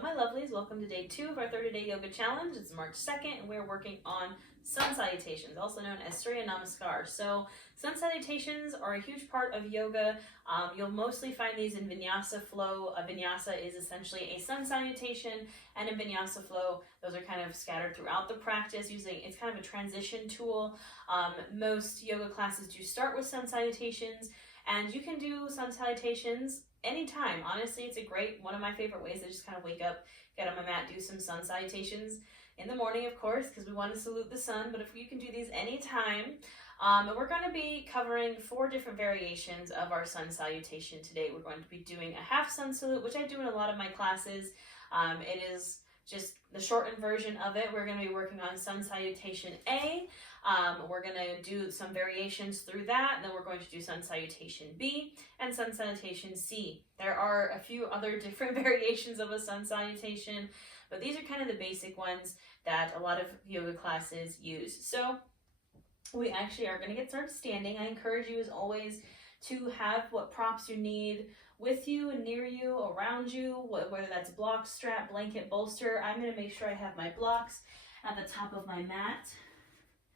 Hello my lovelies, welcome to day 2 of our 30-day yoga challenge. It's March 2nd and we're working on Sun Salutations, also known as Surya Namaskar. So Sun Salutations are a huge part of yoga. You'll mostly find these in Vinyasa flow. A Vinyasa is essentially a Sun Salutation, and a Vinyasa flow, those are kind of scattered throughout the practice. It's kind of a transition tool. Most yoga classes do start with Sun Salutations, and you can do Sun Salutations anytime. Honestly, it's one of my favorite ways to just kind of wake up, get on my mat, do some Sun Salutations in the morning, of course, because we want to salute the sun, but if you can do these anytime. And we're going to be covering 4 different variations of our Sun Salutation today. We're going to be doing a half Sun Salute, which I do in a lot of my classes. It is just the shortened version of it. We're going to be working on Sun Salutation A. We're going to do some variations through that, and then we're going to do Sun Salutation B and Sun Salutation C. There are a few other different variations of a Sun Salutation, but these are kind of the basic ones that a lot of yoga classes use. So we actually are going to get started standing. I encourage you, as always, to have what props you need with you, near you, around you, whether that's block, strap, blanket, bolster. I'm going to make sure I have my blocks at the top of my mat.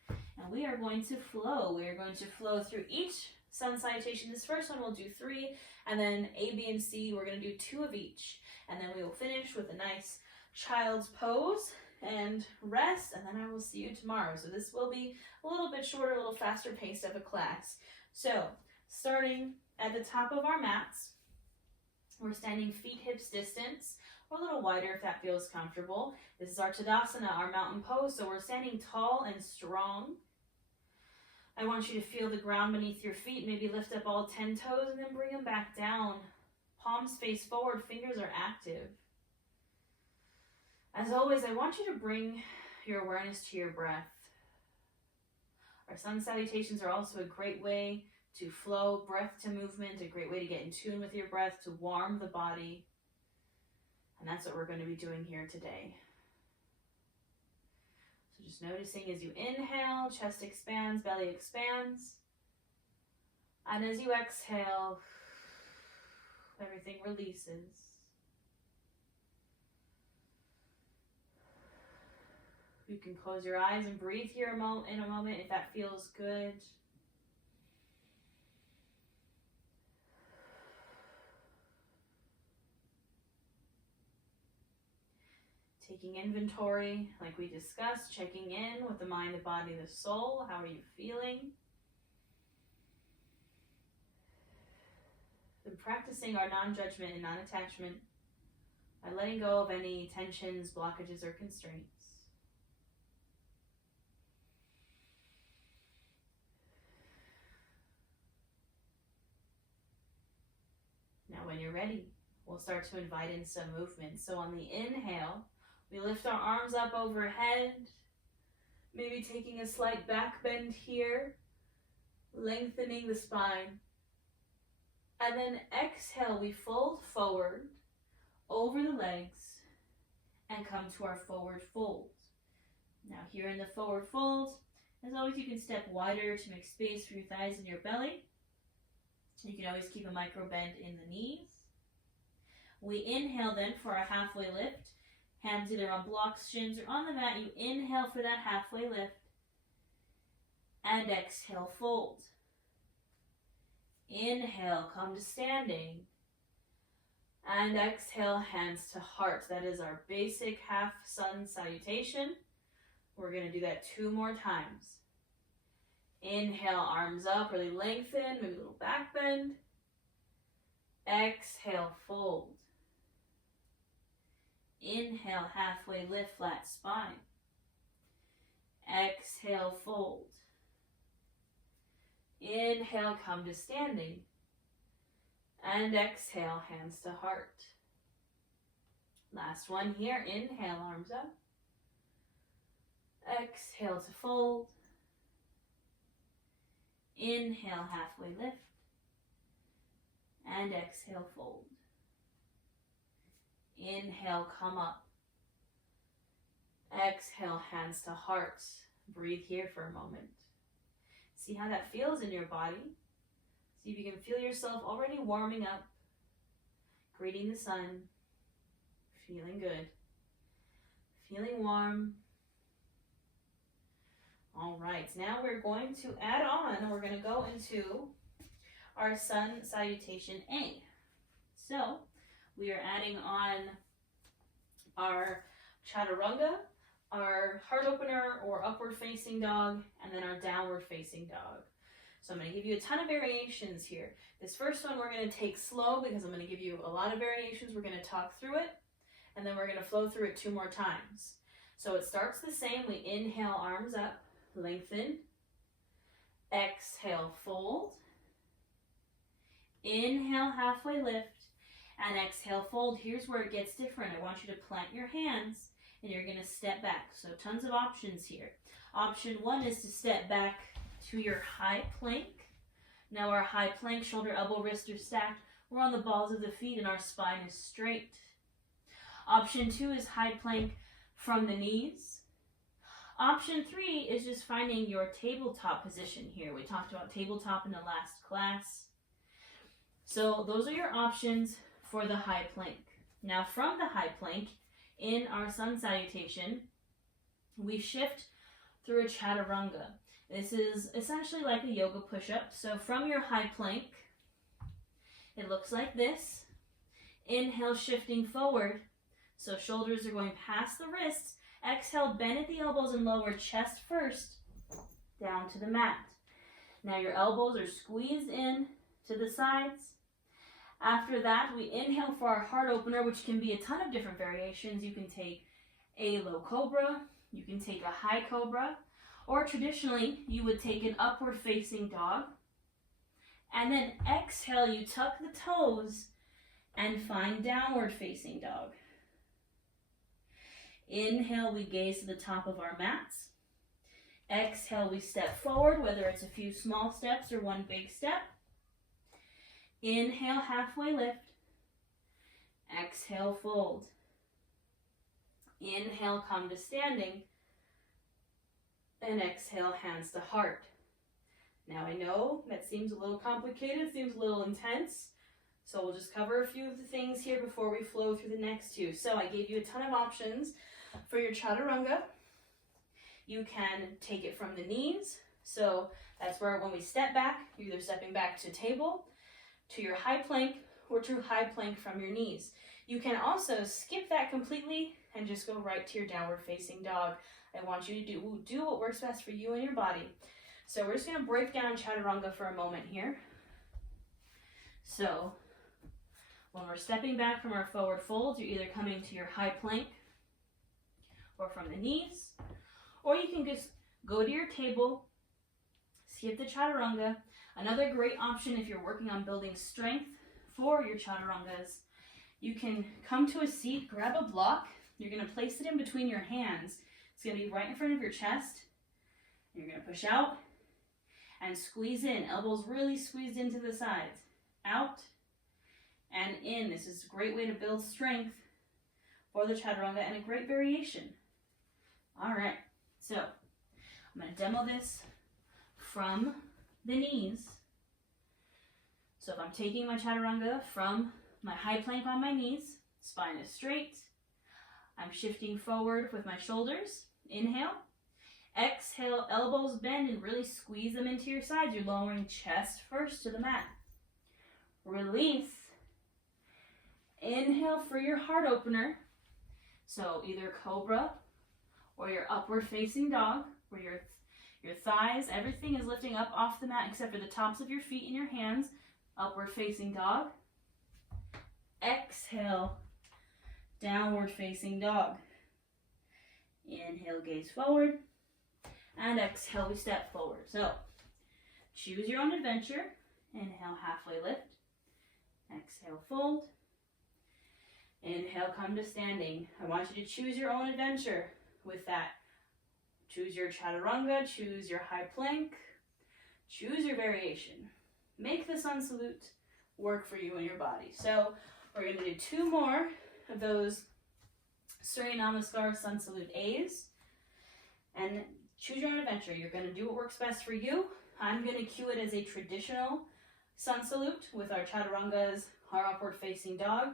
And we are going to flow. We are going to flow through each Sun Salutation. This first one we'll do 3, and then A, B, and C, we're going to do 2 of each. And then we will finish with a nice child's pose and rest, and then I will see you tomorrow. So this will be a little bit shorter, a little faster paced of a class. So starting at the top of our mats, we're standing feet hips distance, or a little wider if that feels comfortable. This is our Tadasana, our mountain pose, so we're standing tall and strong. I want you to feel the ground beneath your feet. Maybe lift up all 10 toes and then bring them back down. Palms face forward, fingers are active. As always, I want you to bring your awareness to your breath. Our Sun Salutations are also a great way to flow breath to movement, a great way to get in tune with your breath, to warm the body. And that's what we're going to be doing here today. So just noticing as you inhale, chest expands, belly expands. And as you exhale, everything releases. You can close your eyes and breathe here in a moment if that feels good. Taking inventory, like we discussed, checking in with the mind, the body, the soul. How are you feeling? And practicing our non-judgment and non-attachment by letting go of any tensions, blockages, or constraints. Now when you're ready, we'll start to invite in some movement. So on the inhale, we lift our arms up overhead, maybe taking a slight back bend here, lengthening the spine. And then exhale, we fold forward over the legs and come to our forward fold. Now here in the forward fold, as always, you can step wider to make space for your thighs and your belly. You can always keep a micro bend in the knees. We inhale then for our halfway lift. Hands either on blocks, shins, or on the mat. You inhale for that halfway lift. And exhale, fold. Inhale, come to standing. And exhale, hands to heart. That is our basic half Sun Salutation. We're going to do that 2 more times. Inhale, arms up, really lengthen, maybe a little back bend. Exhale, fold. Inhale, halfway lift, flat spine. Exhale, fold. Inhale, come to standing. And exhale, hands to heart. Last one here. Inhale, arms up. Exhale to fold. Inhale, halfway lift. And exhale, fold. Inhale, come up. Exhale, hands to heart. Breathe here for a moment. See how that feels in your body. See if you can feel yourself already warming up, greeting the sun, Feeling good. Feeling warm. All right, now we're going to add on, we're going to go into our Sun Salutation A. So we are adding on our chaturanga, our heart opener or upward facing dog, and then our downward facing dog. So I'm going to give you a ton of variations here. This first one we're going to take slow because I'm going to give you a lot of variations. We're going to talk through it, and then we're going to flow through it 2 more times. So it starts the same. We inhale, arms up, lengthen. Exhale, fold. Inhale, halfway lift. And exhale, fold. Here's where it gets different. I want you to plant your hands and you're going to step back. So tons of options here. Option 1 is to step back to your high plank. Now our high plank, shoulder, elbow, wrist are stacked. We're on the balls of the feet and our spine is straight. Option 2 is high plank from the knees. Option 3 is just finding your tabletop position here. We talked about tabletop in the last class. So those are your options for the high plank. Now from the high plank, in our Sun Salutation, we shift through a chaturanga. This is essentially like a yoga push-up. So from your high plank, it looks like this. Inhale, shifting forward. So shoulders are going past the wrists. Exhale, bend at the elbows and lower chest first, down to the mat. Now your elbows are squeezed in to the sides. After that, we inhale for our heart opener, which can be a ton of different variations. You can take a low cobra, you can take a high cobra, or traditionally, you would take an upward facing dog. And then exhale, you tuck the toes and find downward facing dog. Inhale, we gaze to the top of our mats. Exhale, we step forward, whether it's a few small steps or one big step. Inhale, halfway lift. Exhale, fold. Inhale, come to standing. And exhale, hands to heart. Now I know that seems a little complicated, seems a little intense. So we'll just cover a few of the things here before we flow through the next 2. So I gave you a ton of options for your chaturanga. You can take it from the knees. So that's where when we step back, you're either stepping back to table, to your high plank, or to high plank from your knees. You can also skip that completely and just go right to your downward facing dog. I want you to do what works best for you and your body. So we're just going to break down chaturanga for a moment here. So when we're stepping back from our forward folds, you're either coming to your high plank or from the knees, or you can just go to your table, skip the chaturanga. Another great option if you're working on building strength for your chaturangas, you can come to a seat, grab a block. You're going to place it in between your hands. It's going to be right in front of your chest. You're going to push out and squeeze in. Elbows really squeezed into the sides. Out and in. This is a great way to build strength for the chaturanga and a great variation. All right, so I'm going to demo this from the knees. So if I'm taking my chaturanga from my high plank on my knees, spine is straight. I'm shifting forward with my shoulders. Inhale. Exhale, elbows bend and really squeeze them into your sides. You're lowering chest first to the mat. Release. Inhale for your heart opener. So either cobra or your upward facing dog, where your thighs, everything is lifting up off the mat except for the tops of your feet and your hands. Upward facing dog. Exhale, downward facing dog. Inhale, gaze forward. And exhale, we step forward. So choose your own adventure. Inhale, halfway lift. Exhale, fold. Inhale, come to standing. I want you to choose your own adventure with that. Choose your chaturanga, choose your high plank, choose your variation. Make the Sun Salute work for you and your body. So we're going to do 2 more of those Surya Namaskar Sun Salute A's. And choose your own adventure. You're going to do what works best for you. I'm going to cue it as a traditional Sun Salute with our chaturangas, our upward facing dog.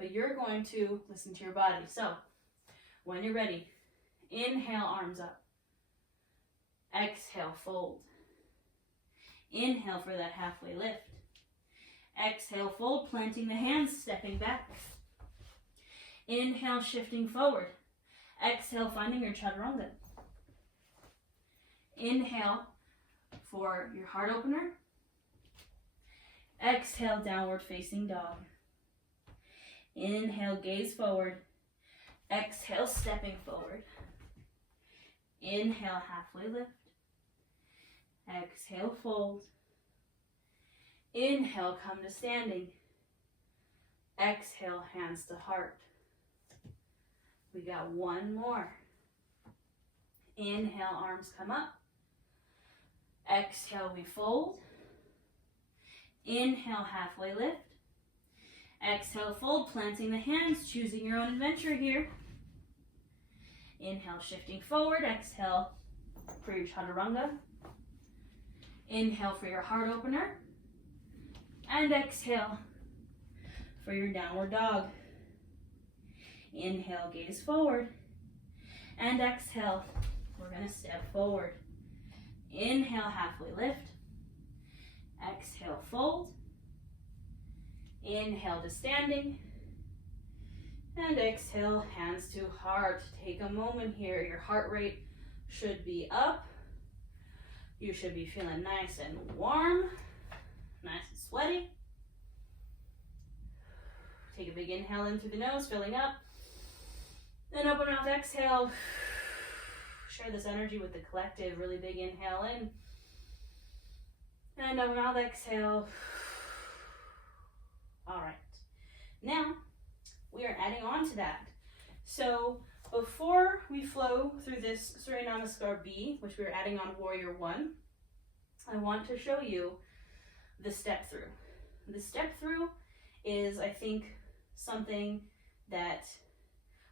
but you're going to listen to your body. So when you're ready, inhale, arms up. Exhale, fold. Inhale for that halfway lift. Exhale, fold, planting the hands, stepping back. Inhale, shifting forward. Exhale, finding your chaturanga. Inhale for your heart opener. Exhale, downward facing dog. Inhale, gaze forward. Exhale, stepping forward. Inhale, halfway lift. Exhale, fold. Inhale, come to standing. Exhale, hands to heart. We got one more. Inhale, arms come up. Exhale, we fold. Inhale, halfway lift. Exhale, fold, planting the hands, choosing your own adventure here. Inhale, shifting forward. Exhale for your chaturanga. Inhale for your heart opener. And exhale for your downward dog. Inhale, gaze forward. And exhale, we're going to step forward. Inhale, halfway lift. Exhale, fold. Inhale to standing. And exhale, hands to heart. Take a moment here. Your heart rate should be up. You should be feeling nice and warm, nice and sweaty. Take a big inhale in through the nose, filling up. Then open mouth, exhale. Share this energy with the collective. Really big inhale in. And open mouth, exhale. All right. Now, we are adding on to that. So, before we flow through this Surya Namaskar B, which we're adding on Warrior 1, I want to show you the step through. The step through is, I think, something that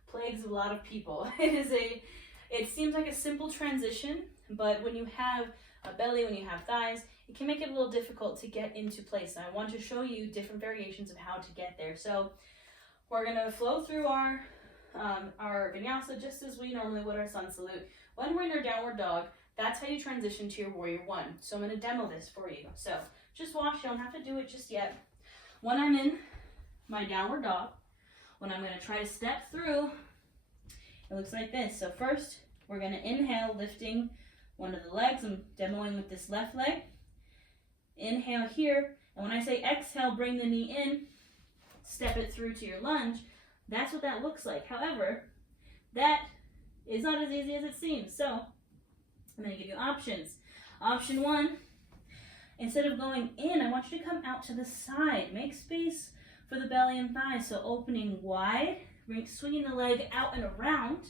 plagues a lot of people. It seems like a simple transition, but when you have a belly, when you have thighs, it can make it a little difficult to get into place. And I want to show you different variations of how to get there. So we're going to flow through our vinyasa just as we normally would our sun salute. When we're in our downward dog, that's how you transition to your warrior 1. So I'm going to demo this for you. So just watch, you don't have to do it just yet. When I'm in my downward dog, when I'm going to try to step through, it looks like this. So first, we're going to inhale, lifting one of the legs. I'm demoing with this left leg. Inhale here, and when I say exhale, bring the knee in, step it through to your lunge. That's what that looks like. However, that is not as easy as it seems. So I'm going to give you options. Option 1, instead of going in, I want you to come out to the side. Make space for the belly and thighs. So opening wide, swinging the leg out and around,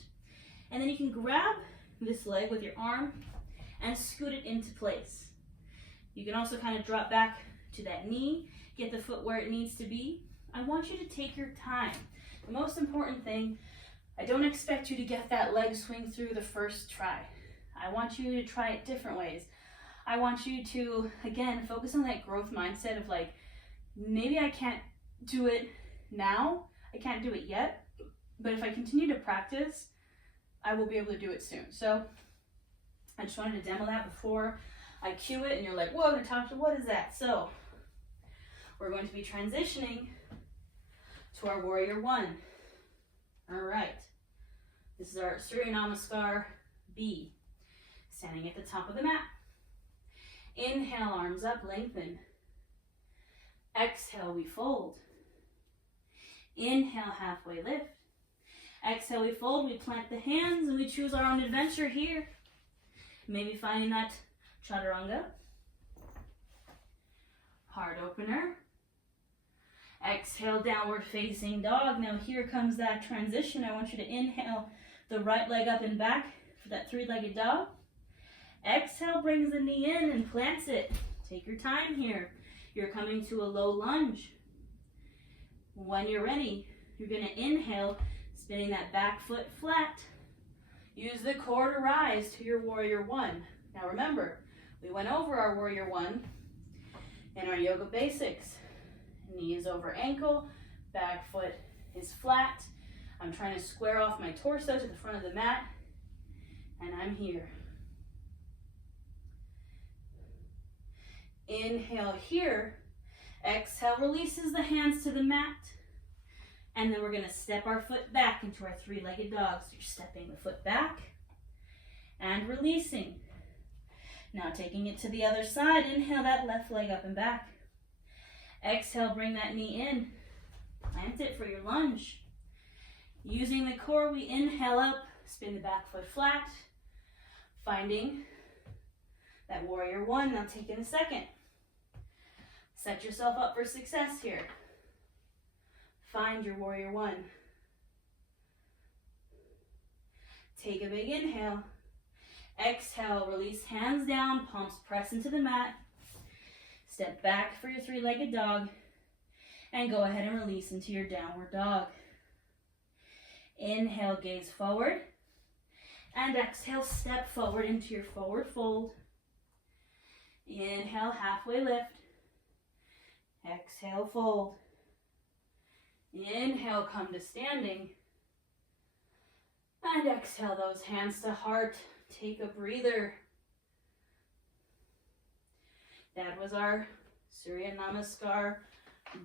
and then you can grab this leg with your arm and scoot it into place. You can also kind of drop back to that knee, get the foot where it needs to be. I want you to take your time. The most important thing, I don't expect you to get that leg swing through the first try. I want you to try it different ways. I want you to, again, focus on that growth mindset of like, maybe I can't do it now, I can't do it yet, but if I continue to practice, I will be able to do it soon. So I just wanted to demo that before I cue it and you're like, whoa, Natasha, what is that? So we're going to be transitioning to our Warrior 1. All right. This is our Surya Namaskar B. Standing at the top of the mat. Inhale, arms up, lengthen. Exhale, we fold. Inhale, halfway lift. Exhale, we fold, we plant the hands, and we choose our own adventure here. Maybe finding that chaturanga. Heart opener. Exhale, downward facing dog. Now here comes that transition. I want you to inhale the right leg up and back for that three-legged dog. Exhale, brings the knee in and plants it. Take your time here. You're coming to a low lunge. When you're ready, you're going to inhale, spinning that back foot flat. Use the core to rise to your Warrior 1. Now remember, we went over our Warrior 1 in our yoga basics. Knees over ankle, back foot is flat. I'm trying to square off my torso to the front of the mat, and I'm here. Inhale here. Exhale, releases the hands to the mat. And then we're going to step our foot back into our three-legged dog. So you're stepping the foot back and releasing. Now taking it to the other side. Inhale that left leg up and back. Exhale, bring that knee in. Plant it for your lunge. Using the core, we inhale up, spin the back foot flat. Finding that warrior one. Now taking a second. Set yourself up for success here. Find your warrior one. Take a big inhale. Exhale, release hands down, palms press into the mat. Step back for your three-legged dog. And go ahead and release into your downward dog. Inhale, gaze forward. And exhale, step forward into your forward fold. Inhale, halfway lift. Exhale, fold. Inhale, come to standing. And exhale, those hands to heart. Take a breather. That was our Surya Namaskar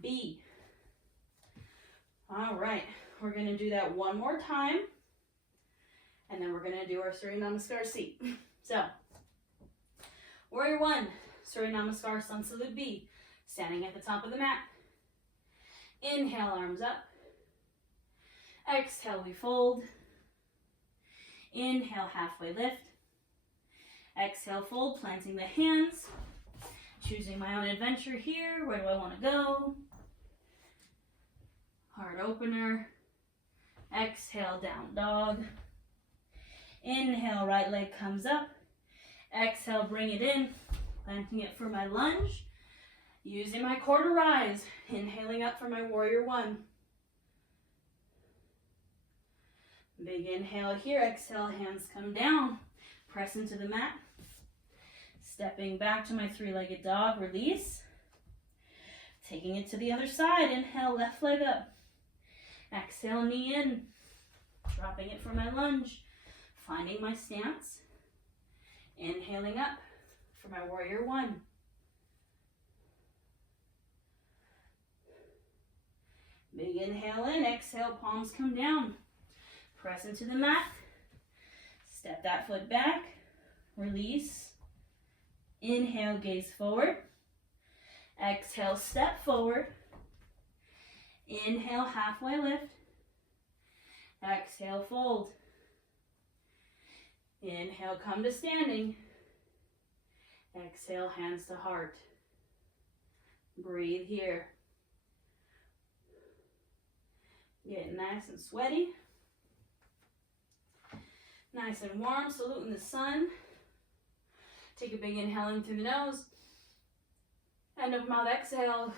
B. All right, we're going to do that one more time. And then we're going to do our Surya Namaskar C. So, warrior one, Surya Namaskar Sun Salute B. Standing at the top of the mat. Inhale, arms up. Exhale, we fold. Inhale, halfway lift. Exhale, fold, planting the hands. Choosing my own adventure here. Where do I want to go? Heart opener. Exhale, down dog. Inhale, right leg comes up. Exhale, bring it in. Planting it for my lunge. Using my core to rise. Inhaling up for my warrior one. Big inhale here. Exhale, hands come down. Press into the mat. Stepping back to my three-legged dog. Release. Taking it to the other side. Inhale, left leg up. Exhale, knee in. Dropping it for my lunge. Finding my stance. Inhaling up for my warrior one. Big inhale in, exhale, palms come down. Press into the mat. Step that foot back. Release. Inhale, gaze forward. Exhale, step forward. Inhale, halfway lift. Exhale, fold. Inhale, come to standing. Exhale, hands to heart. Breathe here. Getting nice and sweaty. Nice and warm, saluting the sun. Take a big inhale in through the nose. End of mouth exhale.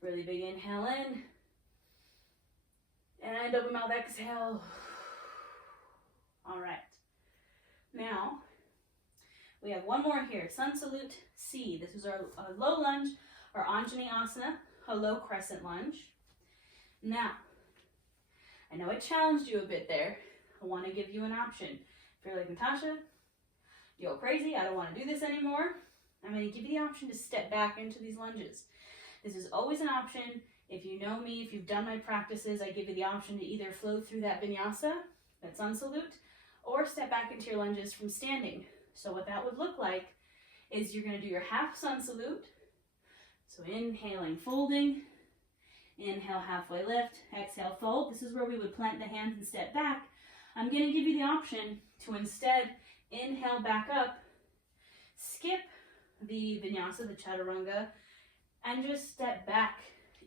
Really big inhale in. And open mouth exhale. All right. Now, we have one more here. Sun Salute C. This is our low lunge, our Anjani Asana, a low crescent lunge. Now, I know I challenged you a bit there. I want to give you an option. If you're like, Natasha, you go crazy, I don't want to do this anymore, I'm going to give you the option to step back into these lunges. This is always an option. If you know me, if you've done my practices, I give you the option to either flow through that vinyasa, that Sun Salute, or step back into your lunges from standing. So what that would look like is you're going to do your half Sun Salute. So inhaling, folding. Inhale, halfway lift. Exhale, fold. This is where we would plant the hands and step back. I'm going to give you the option to instead inhale back up, skip the vinyasa, the chaturanga, and just step back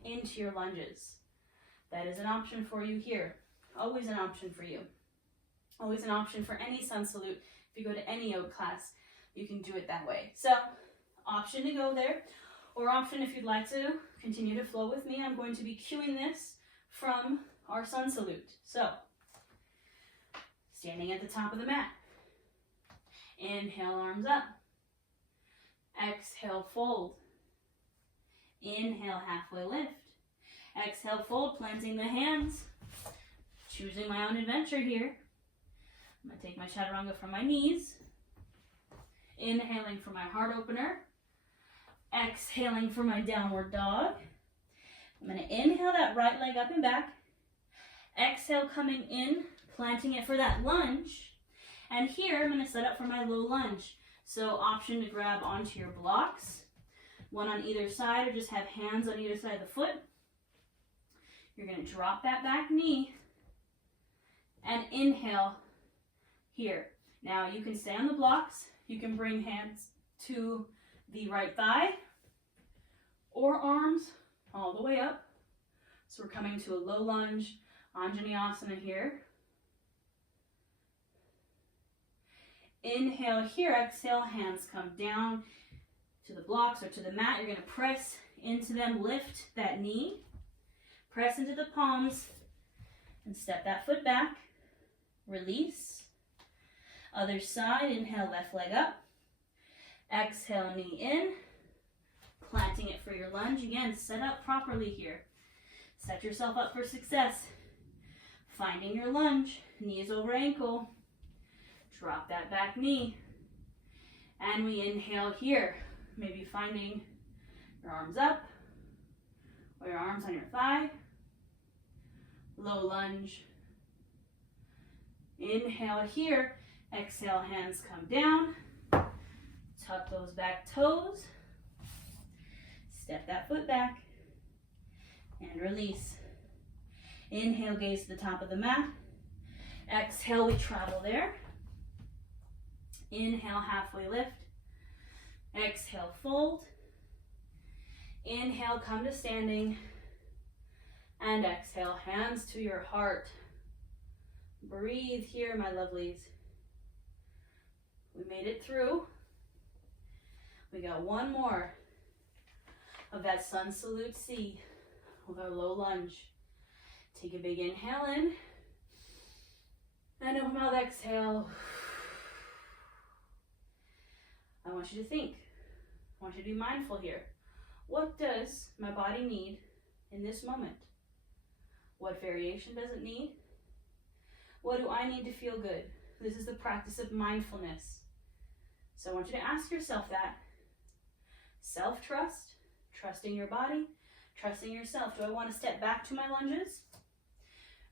into your lunges. That is an option for you here. Always an option for you. Always an option for any Sun Salute. If you go to any yoga class, you can do it that way. So, option to go there, or option if you'd like to continue to flow with me. I'm going to be cueing this from our Sun Salute. So, standing at the top of the mat. Inhale, arms up. Exhale, fold. Inhale, halfway lift. Exhale, fold, planting the hands. Choosing my own adventure here. I'm going to take my chaturanga from my knees. Inhaling for my heart opener. Exhaling for my downward dog. I'm going to inhale that right leg up and back. Exhale, coming in, planting it for that lunge. And here, I'm going to set up for my low lunge. So option to grab onto your blocks, one on either side, or just have hands on either side of the foot. You're going to drop that back knee and inhale here. Now you can stay on the blocks. You can bring hands to the right thigh or arms all the way up. So we're coming to a low lunge, Anjaneyasana here. Inhale here, exhale, hands come down to the blocks or to the mat. You're going to press into them, lift that knee, press into the palms, and step that foot back. Release. Other side, inhale, left leg up. Exhale, knee in, planting it for your lunge. Again, set up properly here. Set yourself up for success. Finding your lunge, knees over ankle. Drop that back knee. And we inhale here. Maybe finding your arms up or your arms on your thigh. Low lunge. Inhale here. Exhale, hands come down. Tuck those back toes. Step that foot back. And release. Inhale, gaze to the top of the mat. Exhale, we travel there. Inhale, halfway lift. Exhale, fold. Inhale, come to standing. And exhale, hands to your heart. Breathe here, my lovelies. We made it through. We got one more of that sun salute C with our low lunge. Take a big inhale in. And open mouth, exhale. I want you to think. I want you to be mindful here. What does my body need in this moment? What variation does it need? What do I need to feel good? This is the practice of mindfulness. So I want you to ask yourself that. Self-trust, trusting your body, trusting yourself. Do I want to step back to my lunges?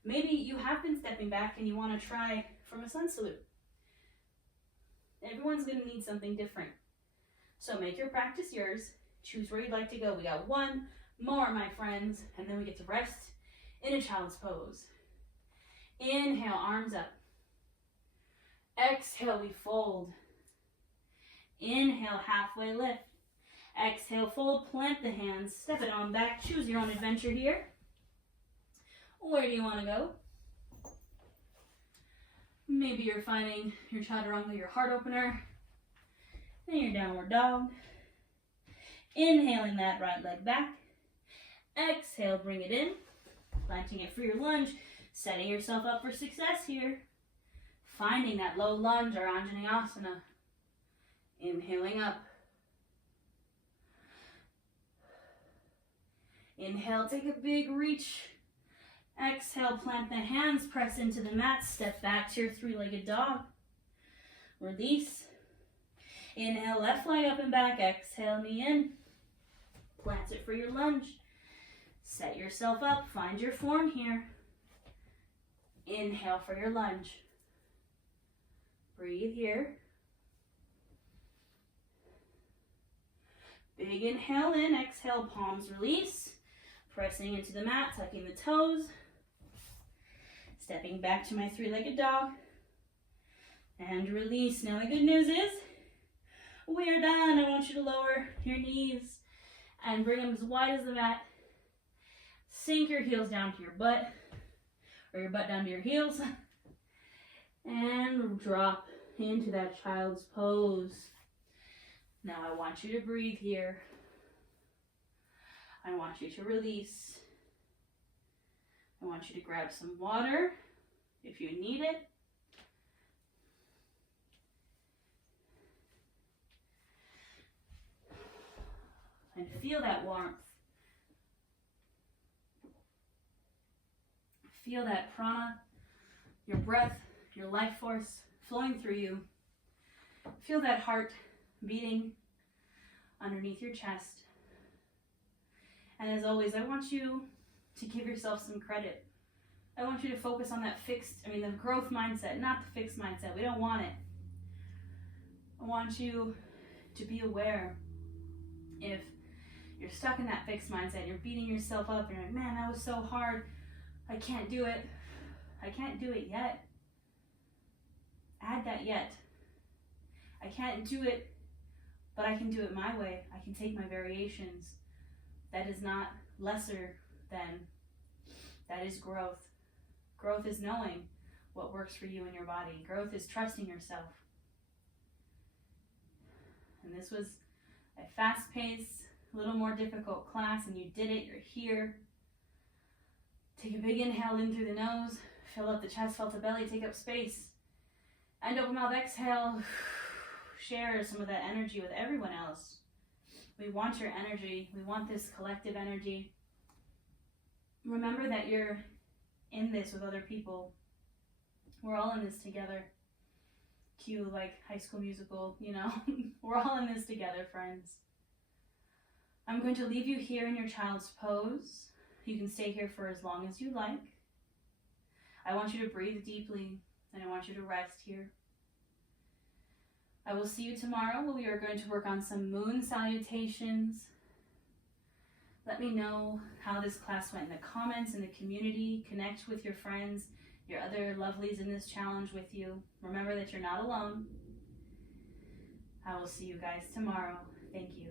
Maybe you have been stepping back and you want to try from a sun salute. Everyone's going to need something different. So make your practice yours. Choose where you'd like to go. We got one more, my friends, and then we get to rest in a child's pose. Inhale, arms up. Exhale, we fold. Inhale, halfway lift. Exhale, fold, plant the hands, step it on back. Choose your own adventure here. Where do you want to go? Maybe you're finding your chaturanga, your heart opener, and your downward dog. Inhaling that right leg back. Exhale, bring it in, planting it for your lunge, setting yourself up for success here. Finding that low lunge or Anjaneyasana. Inhaling up. Inhale, take a big reach. Exhale, plant the hands, press into the mat, step back to your three-legged dog. Release. Inhale, left leg up and back. Exhale, knee in. Plant it for your lunge. Set yourself up, find your form here. Inhale for your lunge. Breathe here. Big inhale in, exhale, palms release. Pressing into the mat, tucking the toes. Stepping back to my three-legged dog. And release. Now the good news is, we are done. I want you to lower your knees and bring them as wide as the mat. Sink your heels down to your butt, or your butt down to your heels. And drop into that child's pose. Now I want you to breathe here. I want you to release. I want you to grab some water if you need it. And feel that warmth. Feel that prana, your breath, your life force flowing through you. Feel that heart beating underneath your chest. And as always, I want you to give yourself some credit. I want you to focus on that the growth mindset, not the fixed mindset. We don't want it. I want you to be aware if you're stuck in that fixed mindset, you're beating yourself up, and you're like, man, that was so hard. I can't do it. I can't do it yet. Add that yet. I can't do it, but I can do it my way. I can take my variations. That is not lesser than, that is growth. Growth is knowing what works for you and your body. Growth is trusting yourself. And this was a fast-paced, a little more difficult class, and you did it. You're here. Take a big inhale in through the nose. Fill up the chest, fill up the belly, take up space. And open mouth, exhale. Share some of that energy with everyone else. We want your energy. We want this collective energy. Remember that you're in this with other people. We're all in this together. Cue like High School Musical, We're all in this together, friends. I'm going to leave you here in your child's pose. You can stay here for as long as you like. I want you to breathe deeply, and I want you to rest here. I will see you tomorrow where we are going to work on some moon salutations. Let me know how this class went in the comments, in the community. Connect with your friends, your other lovelies in this challenge with you. Remember that you're not alone. I will see you guys tomorrow. Thank you.